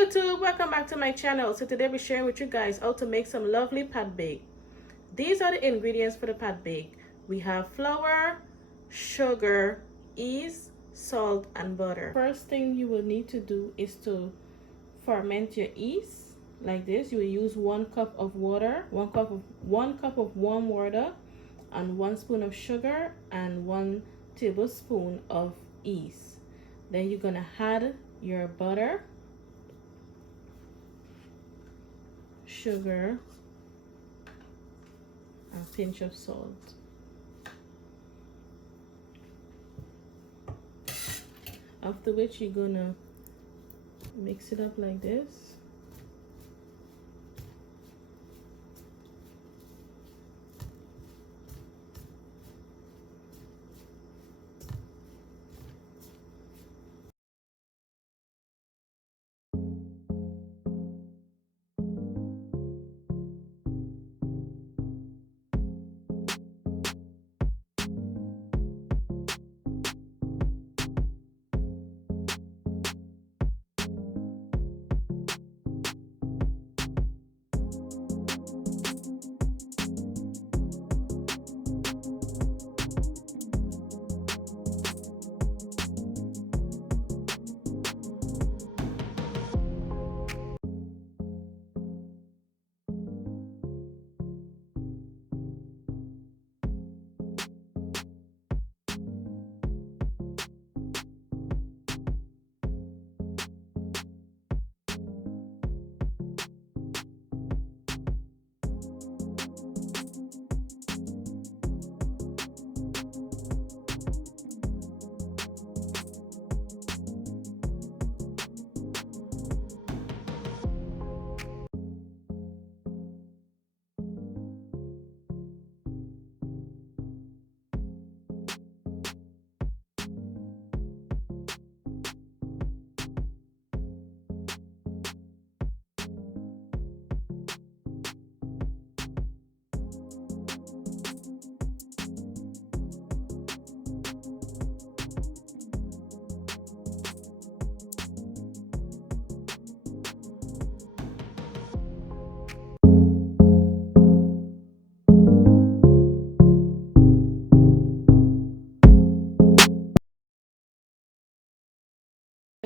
YouTube, welcome back to my channel. So today I'll be sharing with you guys how to make some lovely pad bake. These are the ingredients for the pad bake. We have flour, sugar, yeast, salt, and butter. First thing you will need to do is to ferment your yeast like this. You will use 1 cup of water, 1 cup of warm water, and 1 spoon of sugar and 1 tablespoon of yeast. Then you're gonna add your butter, sugar, and a pinch of salt. After which you're gonna mix it up like this.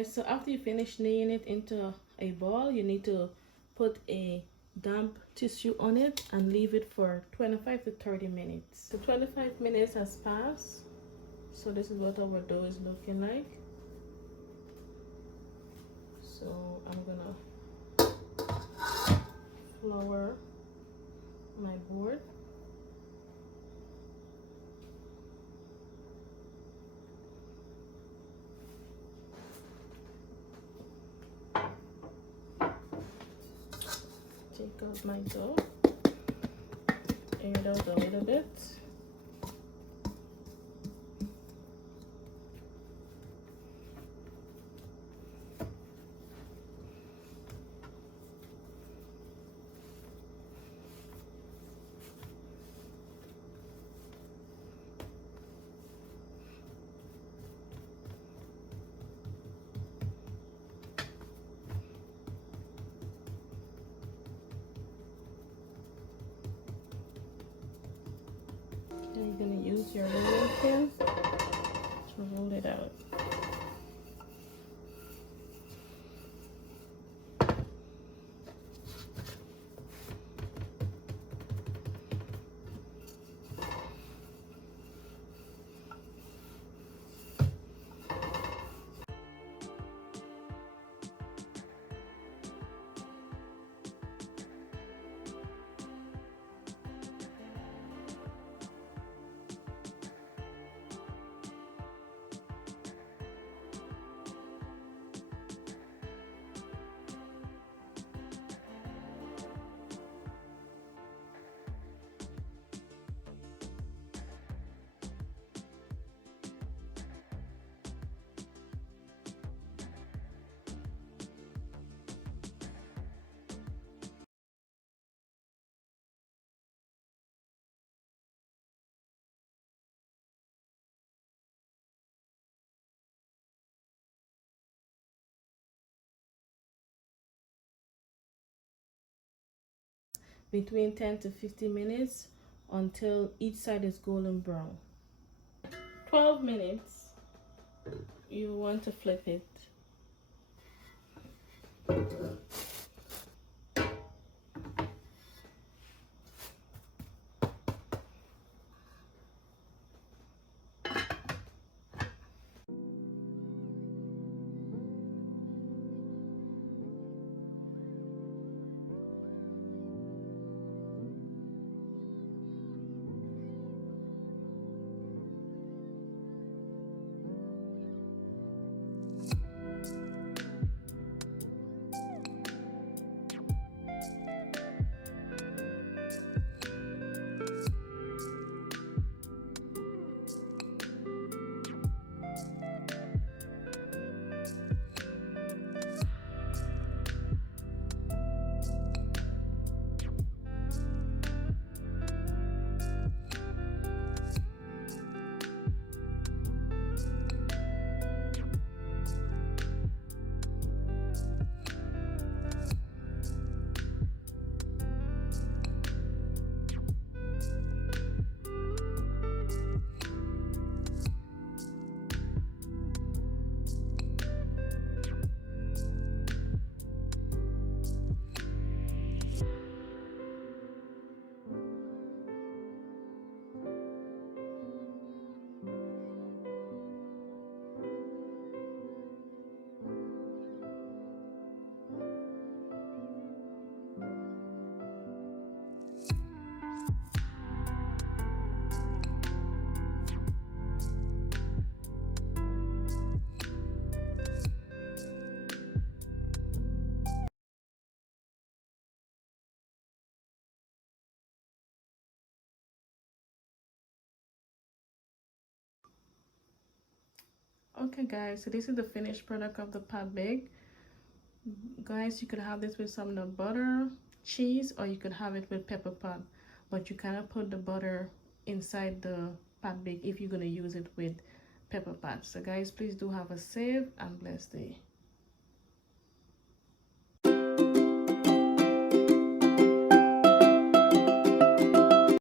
So after you finish laying it into a ball, you need to put a damp tissue on it and leave it for 25 to 30 minutes. So 25 minutes has passed. So this is what our dough is looking like. So I'm gonna flour my board. Take out my dough, air it out a little bit. And you're going to use your rolling pin to roll it out. between 10 to 15 minutes until each side is golden brown. 12 minutes, you want to flip it. Okay guys, so this is the finished product of the pad bake. Guys, you could have this with some of the butter, cheese, or you could have it with pepper pot, but you cannot put the butter inside the pad bake if you're going to use it with pepper pot. So guys, please do have a safe and blessed day.